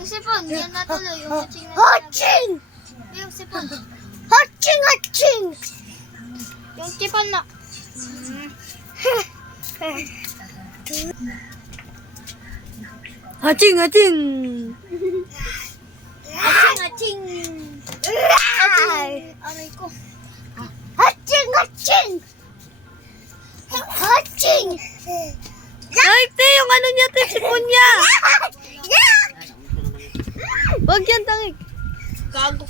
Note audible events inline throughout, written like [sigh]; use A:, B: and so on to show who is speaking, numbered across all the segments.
A: Yung sipon, yan natin yung hatching na
B: Hatching!
A: Yung sipon.
B: Hatching!
A: Hatching! Sipon na.
C: Haching, haching.
A: Ating, ating.
B: Ay!
A: Aray ko.
B: Haching! Haching! Haching!
C: Ay, te, yung ano niya, te, sipon niya.
B: Yeah!
C: Wag yan, tangik.
A: Gago.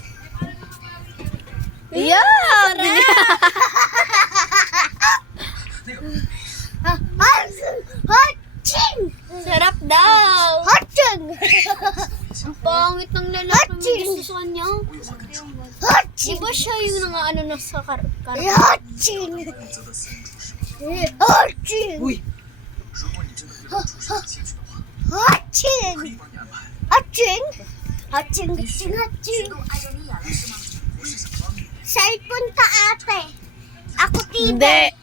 C: Yeah! [laughs]
B: Hotching!
A: Sarap daw!
B: Hotching! [laughs]
A: Ang pangit ng lalaki
B: mo
A: gusto sa kanya. Hotching!
B: Di
A: ba siya yung nga ano na sa kar kar?
B: Hotching! Hotching!
C: Uy!
B: Hotching! Hotching! Hotching! Hotching! Hotching! Sa'y punta ate. Ako tibay.
C: Hindi.